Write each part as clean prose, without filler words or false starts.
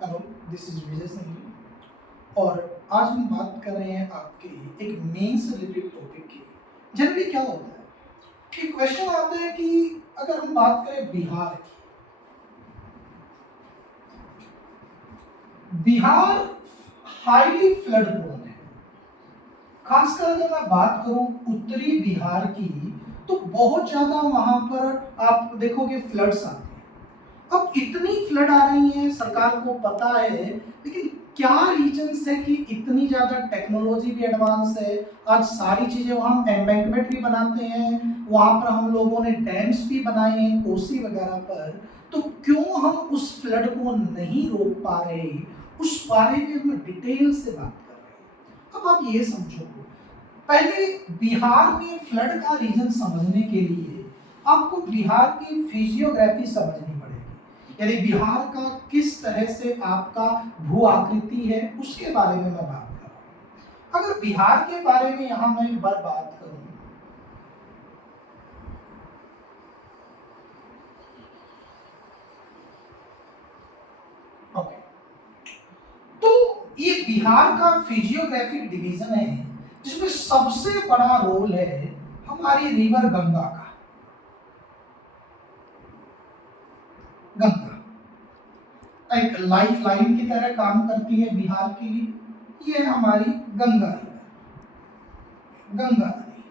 Hello, this is Vijay Singh और आज हम बात कर रहे हैं आपके एक मेन से रिलेटेड टॉपिक की। जनरली क्या होता है कि क्वेश्चन आता है कि अगर हम बात करें बिहार की, बिहार हाईली फ्लड प्रोन है। खासकर अगर मैं बात करूं उत्तरी बिहार की, तो बहुत ज्यादा वहां पर आप देखोगे फ्लड्स आते हैं। अब इतनी फ्लड आ रही है, सरकार को पता है, लेकिन क्या रीजंस है कि इतनी ज्यादा टेक्नोलॉजी भी एडवांस है। आज सारी चीजें वहाँ एम्बैंकमेंट भी बनाते हैं, वहां पर हम लोगों ने डैम्स भी बनाए हैं कोसी वगैरह पर। तो क्यों हम उस फ्लड को नहीं रोक पा रहे, उस बारे में हम डिटेल से बात कर रहे हैं। अब आप ये समझो, पहले बिहार में फ्लड का रीजन समझने के लिए आपको बिहार की फिजियोग्राफी समझनी पड़ेगी, यानी बिहार का किस तरह से आपका भू आकृति है उसके बारे में मैं बात कर रहा हूं। अगर बिहार के बारे में यहां मैं एक बार बात करूं, ओके, तो ये बिहार का फिजियोग्राफिक डिवीजन है जिसमें सबसे बड़ा रोल है हमारी रिवर गंगा का। गंगा एक लाइफ लाइन की तरह काम करती है बिहार के लिए। ये हमारी गंगा रिवर, गंगा नदी।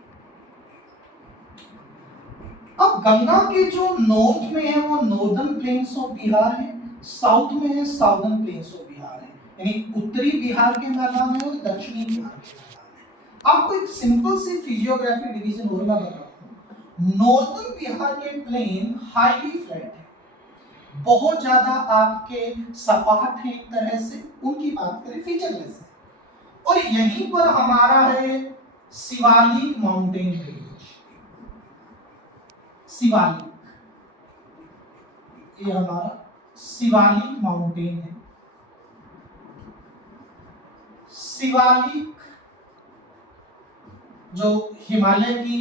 अब गंगा के जो नॉर्थ में है वो नॉर्दर्न प्लेन्स ऑफ बिहार है, साउथ में है साउदर्न प्लेन्स ऑफ बिहार है, यानी उत्तरी बिहार के मैदान है और दक्षिणी बिहार के मैदान है। आपको एक सिंपल सी फिजियोग्राफी डिवीजन और मैं बताता हूं। नॉर्दर्न बिहार के प्लेन हाईली फ्लैट है, बहुत ज्यादा आपके सपाट है एक तरह से, उनकी बात करें फीचरलेस है। और यहीं पर हमारा है शिवालिक माउंटेन रेंज। शिवालिक, ये हमारा शिवालिक माउंटेन है। शिवालिक जो हिमालय की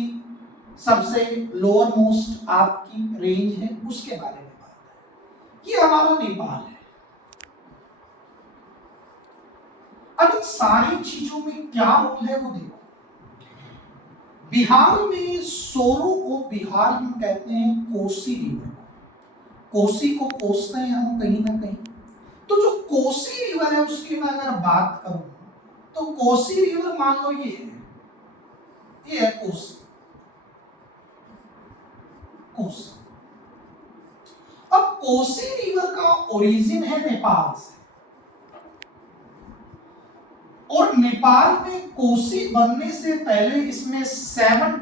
सबसे लोअर मोस्ट आपकी रेंज है उसके बारे में बात है। ये हमारा नेपाल है। अब इन सारी चीजों में क्या रोल है वो देखो। बिहार में सोरो को बिहार हम कहते हैं कोसी रिवर, कोसी को कोसते हैं हम कहीं ना कहीं। तो जो कोसी रिवर है उसकी मैं अगर बात करूं, तो कोसी रिवर मान लो ये है कोसी, कोसी। अब कोसी रिवर का ओरिजिन है नेपाल से, और नेपाल में कोसी बनने से पहले इसमें 7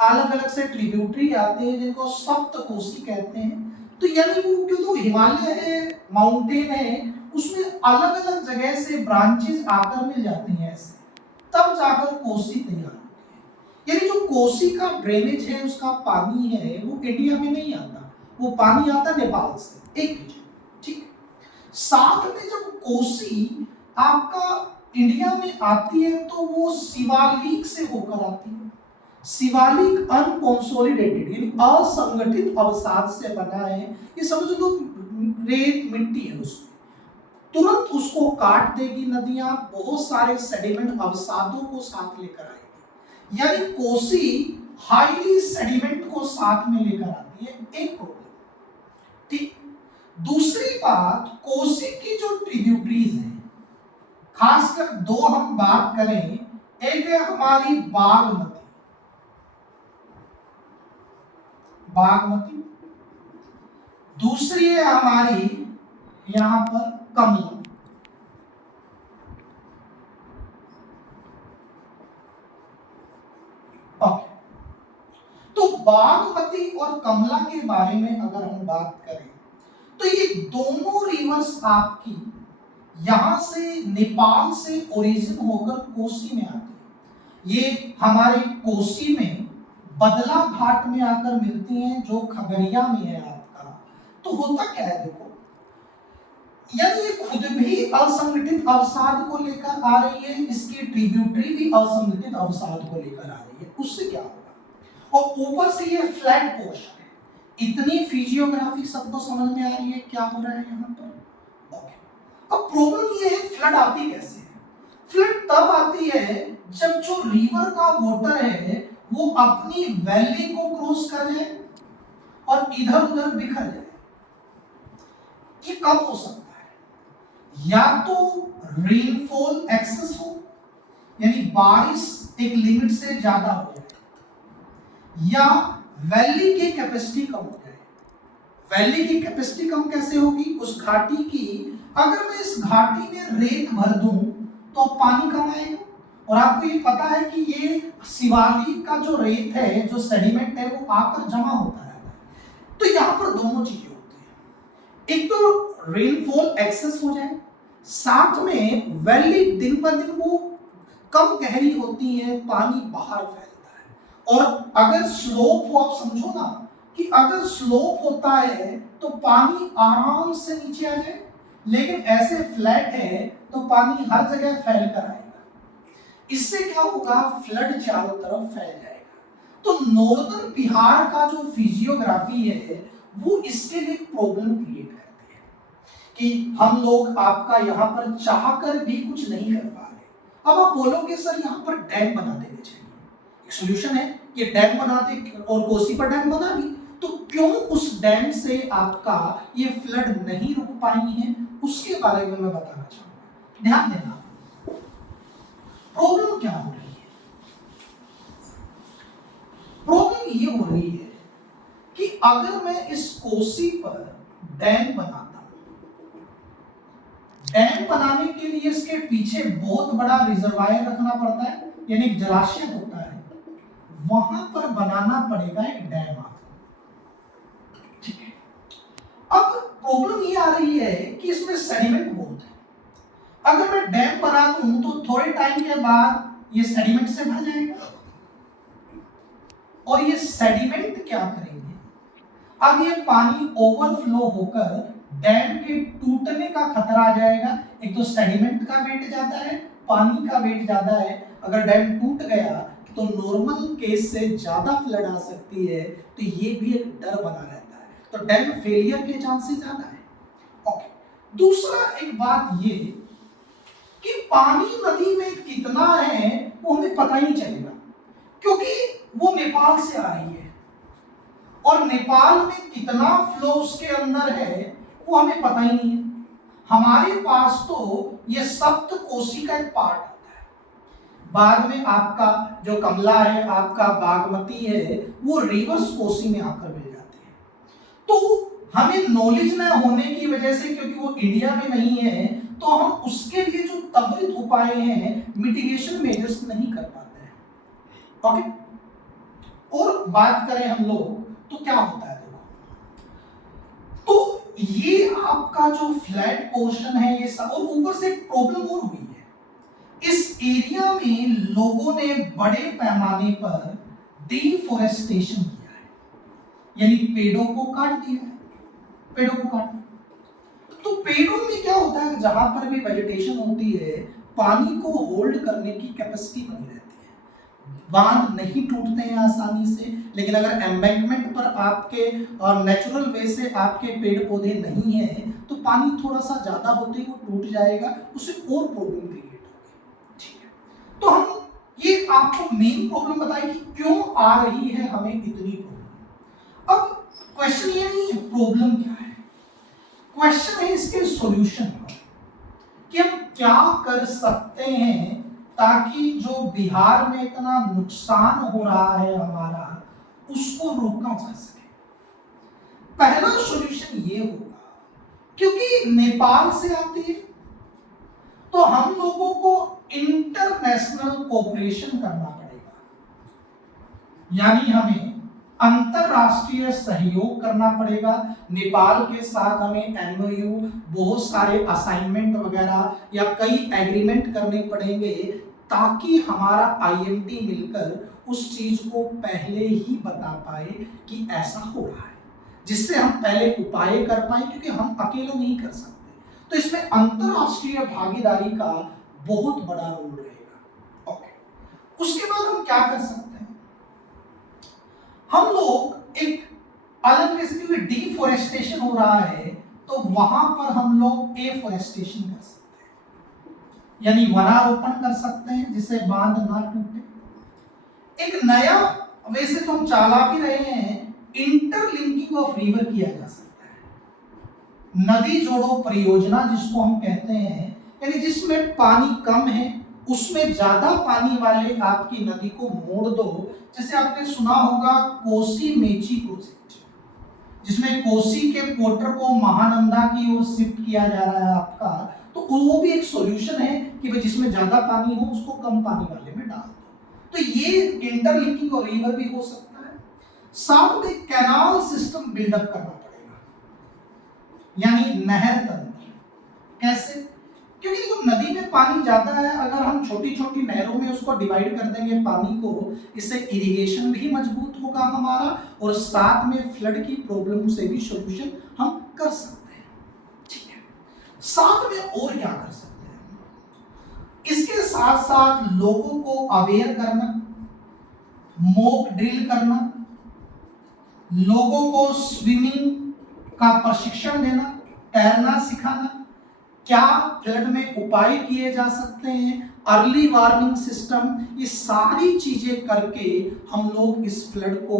अलग अलग से ट्रिब्यूटरी आते हैं जिनको सप्त कोसी कहते हैं। तो यानी वो जो हिमालय है, माउंटेन है, उसमें अलग अलग जगह से ब्रांचेस आकर मिल जाती हैं ऐसे, तब जाकर कोसी तैयार होती है। यानी जो कोसी का ड्रेनेज है, उसका पानी है, वो इंडिया में नहीं आता, वो पानी आता नेपाल से, एक रीजन, ठीक। साथ में जब कोसी आपका इंडिया में आती है तो वो शिवालिक से होकर आती है। शिवालिक अनकॉन्सोलिडेटेड यानी असंगठित अवसाद से बना है। ये समझ लो रेत मिट्टी है उसमें, तुरंत उसको काट देगी नदियां, बहुत सारे सेडिमेंट अवसादों को साथ लेकर आएगी। यानी कोसी हाईली सेडिमेंट को साथ में लेकर आती है, एक प्रॉब्लम, ठीक। दूसरी बात, कोसी की जो ट्रिब्यूटरीज हैं, खासकर दो हम बात करें, एक है हमारी बागमती, बागमती, दूसरी है हमारी यहां पर कमला। ओके, तो बागमती और कमला के बारे में अगर हम बात करें, तो ये दोनों रिवर्स आपकी यहां से नेपाल से ओरिजिन होकर कोसी में आती है। ये हमारे कोसी में बदला घाट में आकर मिलती हैं, जो खगड़िया में है आपका। तो होता क्या है देखो, यदि ये खुद भी असंगठित अवसाद को लेकर आ रही है, इसकी ट्रिब्यूटरी भी असंगठित अवसाद को लेकर आ रही है, उससे क्या होगा। और ऊपर से ये फ्लैट पोर्शन है। इतनी फिजियोग्राफी सबको समझ में आ रही है क्या हो रहा है यहाँ पर। ओके, अब प्रॉब्लम ये है फ्लड आती कैसे है? फ्लड तब आती है जब जो रिवर का वाटर है वो अपनी वैली को क्रॉस कर जाए और इधर उधर बिखर जाए। ये कब हो सकता है? या तो रेनफॉल एक्सेस हो, यानी बारिश एक लिमिट से ज्यादा हो जाए, या वैली की कैपेसिटी कम हो जाए। वैली की कैपेसिटी कम कैसे होगी? उस घाटी की, अगर मैं इस घाटी में रेत भर दूं तो पानी कम आएगा। और आपको ये पता है कि ये शिवालिक का जो रेत है, जो सेडिमेंट है, वो आकर जमा होता है। तो यहां पर दोनों चीजें होती है, एक तो रेनफॉल एक्सेस हो जाए, साथ में वैली दिन पर दिन वो कम गहरी होती है, पानी बाहर फैलता है। और अगर स्लोप हो, आप समझो ना कि अगर स्लोप होता है तो पानी आराम से नीचे आ जाए, लेकिन ऐसे फ्लैट है तो पानी हर जगह फैल कर आएगा। इससे क्या होगा? फ्लड चारों तरफ फैल जाएगा। तो नॉर्दर्न बिहार का जो फिजियोग्राफी है वो इसके लिए प्रॉब्लम क्रिएट करती है कि हम लोग आपका यहाँ पर चाहकर भी कुछ नहीं कर पा रहे। अब आप बोलोगे सर यहाँ पर डैम बना देने चाहिए, एक सोल्यूशन है कि डैम बना दे, और कोसी पर डैम बना भी, तो क्यों उस डैम से आपका ये फ्लड नहीं रुक पाई है, उसके बारे में मैं बताना चाहूंगा। ध्यान देना, प्रॉब्लम क्या हो रही है? प्रॉब्लम ये हो रही है कि अगर मैं इस कोसी पर डैम बनाता हूं, डैम बनाने के लिए इसके पीछे बहुत बड़ा रिजर्वायर रखना पड़ता है, यानी जलाशय होता है, वहां पर बनाना पड़ेगा एक डैम। ठीक है, अब प्रॉब्लम ये आ रही है कि इसमें सेडिमेंट बहुत है। अगर मैं डैम बना दूं तो थोड़े टाइम के बाद ये सेडिमेंट से भर जाएगा, और ये सेडिमेंट क्या करेंगे? अब ये पानी ओवरफ्लो होकर डैम के टूटने का खतरा आ जाएगा। एक तो सेडिमेंट का वेट ज्यादा है, पानी का वेट ज्यादा है, अगर डैम टूट गया तो नॉर्मल केस से ज्यादा फ्लड आ सकती है, तो ये भी एक डर बना रहता है। तो डैम फेलियर के चांसेस ज्यादा है। ओके, दूसरा एक बात ये कि पानी नदी में कितना है वो हमें पता ही नहीं चलेगा, क्योंकि वो नेपाल से आ रही है, और नेपाल में कितना फ्लो उसके अंदर है वो हमें पता ही नहीं है। हमारे पास तो ये सप्त कोसी का एक पार्ट आता है, बाद में आपका जो कमला है, आपका बागमती है, वो रिवर्स कोसी में आकर मिल जाते हैं। तो हमें नॉलेज न होने की वजह से, क्योंकि वो इंडिया में नहीं है, तो हम उसके लिए जो त्वरित उपाय हैं, मिटिगेशन मेजर्स नहीं कर पाते हैं। ओके, और बात करें हम लोग तो क्या होता है, देखो, तो ये आपका जो फ्लैट पोर्शन है ये सब, और ऊपर से एक प्रॉब्लम और हुई है, इस एरिया में लोगों ने बड़े पैमाने पर डिफोरेस्टेशन किया है, यानी पेड़ों को काट दिया है, पेड़ों को काट। तो पेड़ों में क्या होता है, जहां पर भी वेजिटेशन होती है, पानी को होल्ड करने की कैपेसिटी बनी रहती है, बांध नहीं टूटते हैं आसानी से। लेकिन अगर एम्बैंकमेंट पर आपके और नेचुरल वे से आपके पेड़ पौधे नहीं है, तो पानी थोड़ा सा ज्यादा होते ही वो टूट जाएगा, उससे और प्रॉब्लम क्रिएट होगी। ठीक है, तो हम ये आपको मेन प्रॉब्लम बताई कि क्यों आ रही है हमें इतनी प्रॉब्लम। अब क्वेश्चन ये नहीं है प्रॉब्लम क्या है, क्वेश्चन है इसके सॉल्यूशन का, कि हम क्या कर सकते हैं ताकि जो बिहार में इतना नुकसान हो रहा है हमारा, उसको रोका जा सके। पहला सॉल्यूशन ये होगा, क्योंकि नेपाल से आती है, तो हम लोगों को इंटरनेशनल कोऑपरेशन करना पड़ेगा, यानी हमें अंतरराष्ट्रीय सहयोग करना पड़ेगा। नेपाल के साथ हमें एमओयू, बहुत सारे असाइनमेंट वगैरह या कई एग्रीमेंट करने पड़ेंगे, ताकि हमारा आईएमडी मिलकर उस चीज को पहले ही बता पाए कि ऐसा हो रहा है, जिससे हम पहले उपाय कर पाए, क्योंकि हम अकेले नहीं कर सकते। तो इसमें अंतरराष्ट्रीय भागीदारी का बहुत बड़ा रोल रहेगा। ओके, उसके बाद हम क्या कर सकते हैं, हम लोग एक अलग, जैसे डिफोरेस्टेशन हो रहा है, तो वहां पर हम लोग एफोरेस्टेशन कर सकते हैं, यानी वनारोपण कर सकते हैं जिससे बांध ना टूटे। एक नया, वैसे तो हम चाला भी रहे हैं, इंटरलिंकिंग ऑफ रिवर किया जा सकता है। नदी जोड़ो परियोजना जिसको हम कहते हैं, यानी जिसमें पानी कम है उसमें ज्यादा पानी वाले आपकी नदी को मोड़ दो। जैसे आपने सुना होगा कोसी मेची प्रोजेक्ट, जिसमें कोसी के पोर्टर को महानंदा की ओर शिफ्ट किया जा रहा है आपका, तो वो भी एक सॉल्यूशन है कि भाई जिसमें ज्यादा पानी हो उसको कम पानी वाले में डाल दो। तो ये इंटरलिंकिंग और रिवर भी हो सकता है। साथ में कैनाल सिस्टम बिल्डअप करना पड़ेगा, यानी नहर तंत्र। कैसे? क्योंकि देखो नदी में पानी ज्यादा है, अगर हम छोटी छोटी नहरों में उसको डिवाइड कर देंगे पानी को, इससे इरिगेशन भी मजबूत होगा हमारा, और साथ में फ्लड की प्रॉब्लम से भी सॉल्यूशन हम कर सकते हैं। ठीक है, साथ में और क्या कर सकते हैं? इसके साथ साथ लोगों को अवेयर करना, मॉक ड्रिल करना, लोगों को स्विमिंग का प्रशिक्षण देना, तैरना सिखाना, क्या फ्लड में उपाय किए जा सकते हैं, अर्ली वार्निंग सिस्टम, ये सारी चीजें करके हम लोग इस फ्लड को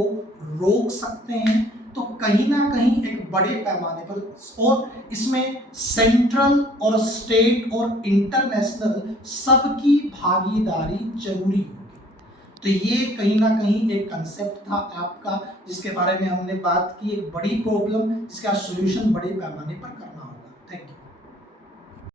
रोक सकते हैं। तो कहीं ना कहीं एक बड़े पैमाने पर, और इसमें सेंट्रल और स्टेट और इंटरनेशनल सबकी भागीदारी जरूरी होगी। तो ये कहीं ना कहीं एक कंसेप्ट था आपका जिसके बारे में हमने बात की, एक बड़ी प्रॉब्लम जिसका सॉल्यूशन बड़े पैमाने पर करना।